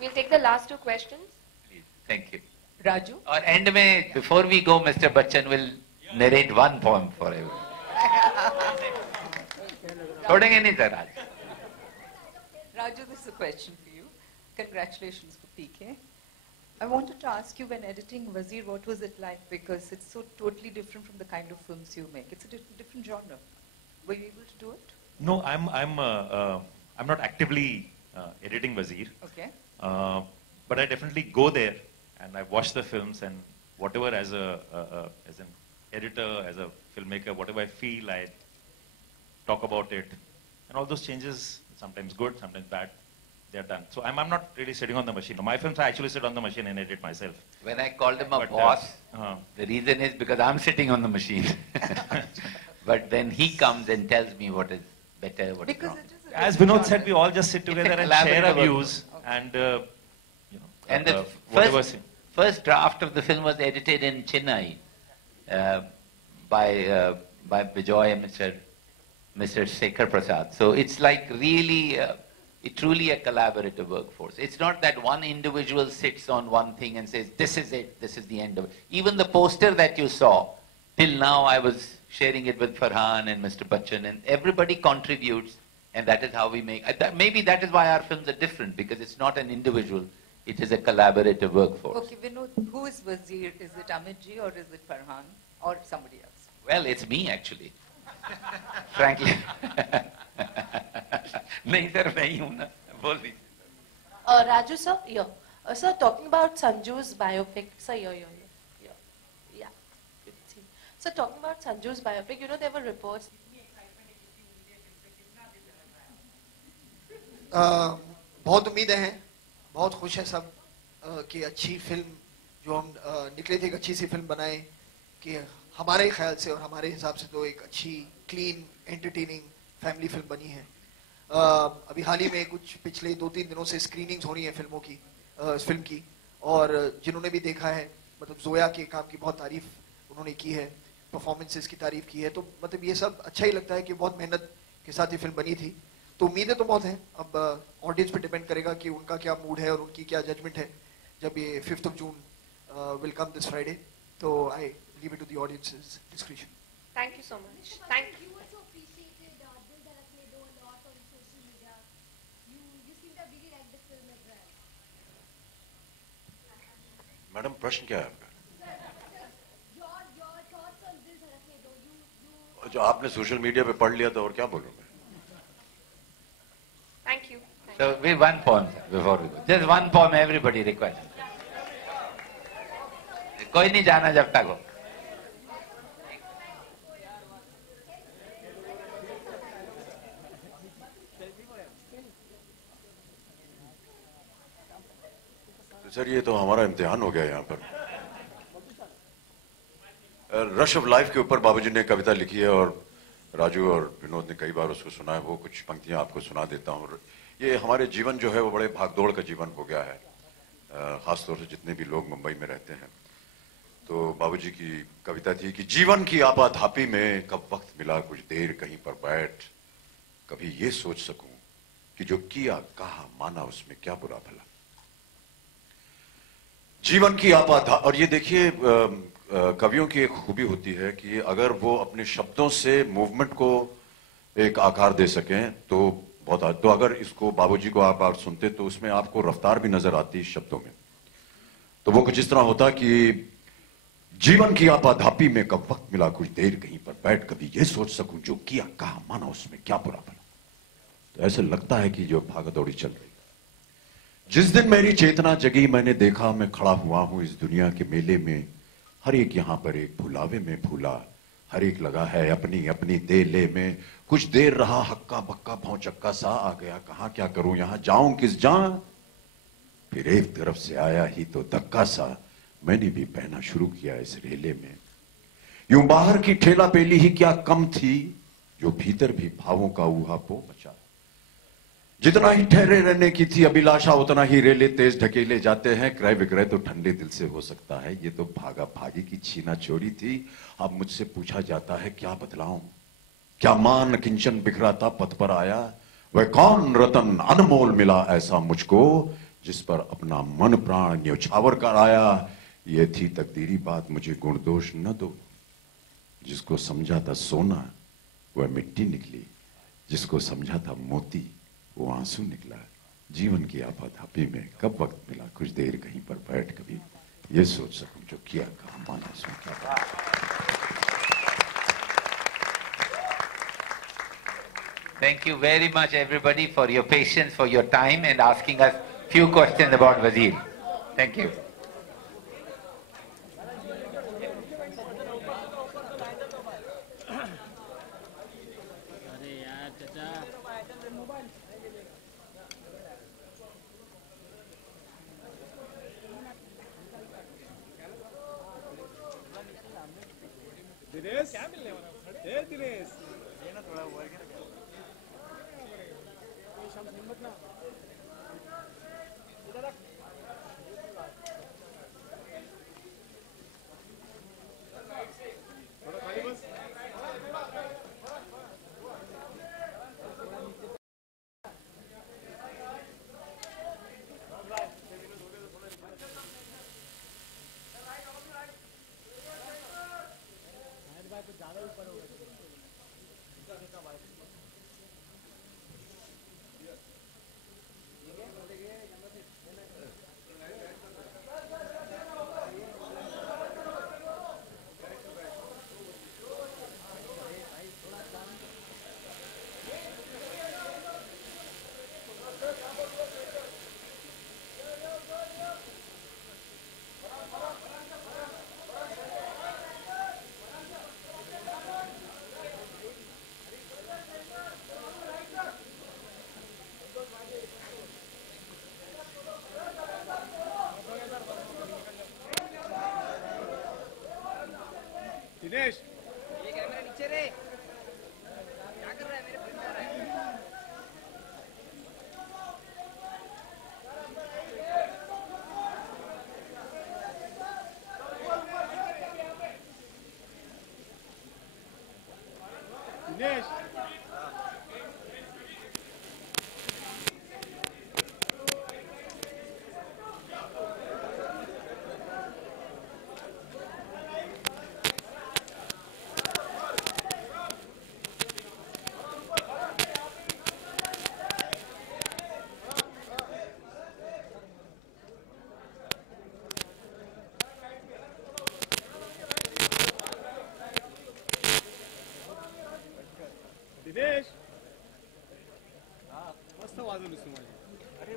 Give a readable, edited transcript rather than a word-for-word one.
We'll take the last two questions. Please, thank you. Raju? Or end में, before we go, Mr. Bachchan will narrate one poem for everyone. छोड़ेंगे नहीं sir आज. Raju, this is a question for you. Congratulations for PK. I wanted to ask you, when editing Wazir, what was it like? Because it's so totally different from the kind of films you make. It's a different genre. Were you able to do it? No, I'm not actively editing Wazir. Okay. But I definitely go there and I watch the films, and whatever as an editor, as a filmmaker, whatever I feel, I talk about it, and all those changes, sometimes good, sometimes bad, they're done. So I'm not really sitting on the machine. My films, I actually sit on the machine and edit myself. When I called him a But, boss, the reason is because I'm sitting on the machine. But then he comes and tells me what is better, what is Because wrong. it is a As different Vinod said, genre. we all just sit It's a together and share our collaborative views, work. and And the whatever. first draft of the film was edited in Chennai by Bijoy and Mr. Sekhar Prasad. So it's like really, truly a collaborative workforce. It's not that one individual sits on one thing and says, this is it, this is the end of it. Even the poster that you saw, till now I was sharing it with Farhan and Mr. Bachchan, and everybody contributes, and that is how we make. Maybe that is why our films are different, because it's not an individual, it is a collaborative workforce. Okay, Vinod, who is Wazir? Is it Amit ji or is it Farhan or somebody else? Well, it's me actually. Frankly. नहीं sir नहीं हूँ ना बोल दीजिए. Raju sir, yeah. Sir, talking about Sanju's biopic, sir, yeah. So talking about Sanju's biopic, you know there were reports. बहुत उम्मीदें हैं, बहुत खुश हैं सब कि अच्छी फिल्म जो हम निकले थे, एक अच्छी सी फिल्म बनाए कि हमारे ख्याल से और हमारे हिसाब से तो एक अच्छी क्लीन एंटरटेनिंग फैमिली फिल्म बनी है. अभी हाल ही में कुछ पिछले 2-3 दिनों से स्क्रीनिंग्स हो रही हैं फिल्मों की, फिल्म की, और जिन्होंने भी देखा है मतलब जोया के काम की बहुत तारीफ उन्होंने की है, परफॉर्मेंसेस की तारीफ की है, तो मतलब ये सब अच्छा ही लगता है कि बहुत मेहनत के साथ ये फिल्म बनी थी. तो उम्मीदें तो बहुत हैं. अब ऑडियंस पे डिपेंड करेगा कि उनका क्या मूड है और उनकी क्या जजमेंट है जब ये 5th of June will come this Friday. So I leave it to the audience's discretion. Thank you so much. Thank you. You also appreciated Dil Dhadakne Do a lot on social media. You seem to really like the film as well. Madam प्रश्न क्या है आपका? Your thoughts on Dil Dhadakne Do. You जो आपने social media पे पढ़ लिया था और क्या बोलूं मैं? Thank you. So we one poem before we go. Just one poem everybody requests. कोई नहीं जाना जब तक हो. तो सर ये तो हमारा इम्तिहान हो गया यहाँ पर. रश ऑफ लाइफ के ऊपर बाबूजी ने कविता लिखी है और राजू और विनोद ने कई बार उसको सुना है. वो कुछ पंक्तियां आपको सुना देता हूँ. ये हमारे जीवन जो है वो बड़े भागदौड़ का जीवन हो गया है, खासतौर से जितने भी लोग मुंबई में रहते हैं. तो बाबूजी की कविता थी कि जीवन की आपाधापी में कब वक्त मिला कुछ देर कहीं पर बैठ, कभी ये सोच सकूं कि जो किया कहा माना उसमें क्या बुरा भला. जीवन की आपाधा. और ये देखिए कवियों की एक खूबी होती है कि अगर वो अपने शब्दों से मूवमेंट को एक आकार दे सकें तो बहुत. तो अगर इसको बाबूजी को आप सुनते तो उसमें आपको रफ्तार भी नजर आती है शब्दों में. तो वो कुछ इस तरह होता कि जीवन की आपाधापी में कब वक्त मिला कुछ देर कहीं पर बैठ, कभी ये सोच सकूं जो किया कहा माना उसमें क्या बुरा भला. तो ऐसे लगता है कि जो भागदौड़ी चल रही. जिस दिन मेरी चेतना जगी मैंने देखा मैं खड़ा हुआ हूं इस दुनिया के मेले में, हर एक यहां पर एक भुलावे में भूला, हर एक लगा है अपनी अपनी देले में. कुछ देर रहा हक्का बक्का भौचक्का सा, आ गया कहां क्या करूं यहां जाऊं किस जां. फिर एक तरफ से आया ही तो धक्का सा, मैंने भी बहना शुरू किया इस रेले में. यूं बाहर की ठेला पेली ही क्या कम थी, जो भीतर भी भावों का ऊहापोह मचा. जितना ही ठहरे रहने की थी अभिलाषा उतना ही रेले तेज ढकेले जाते हैं. क्रय विक्रय तो ठंडे दिल से हो सकता है, ये तो भागा भागी की छीना चोरी थी. अब मुझसे पूछा जाता है क्या बदलाऊं, क्या मान किंचन बिखरा था पथ पर आया. वह कौन रतन अनमोल मिला ऐसा मुझको, जिस पर अपना मन प्राण न्यौछावर कर आया, ये थी तकदीरी बात, मुझे गुण दोष न दो। जिसको समझा था सोना वह मिट्टी निकली, जिसको समझा था मोती वो आंसू निकला। जीवन की आपाधापी में कब वक्त मिला, कुछ देर कहीं पर बैठ कभी ये सोच सकूं, जो किया कहा माना सो क्या। Thank you very much, everybody, for your patience, for your time, and asking us few questions about Wazir. Thank you. Dinesh क्या मिलने वाला है दिनेश, ये ना थोड़ा वो है क्या शाम हिम्मत ना इधर रख। थोड़ा खाली बस। ज़्यादा ऊपर हो गया। दिनेश ये कैमरा नीचे रे, क्या कर रहा है मेरे फोन में आ रहा है। दिनेश दिनेश मस्त वाजवलीस तू माझी। अरे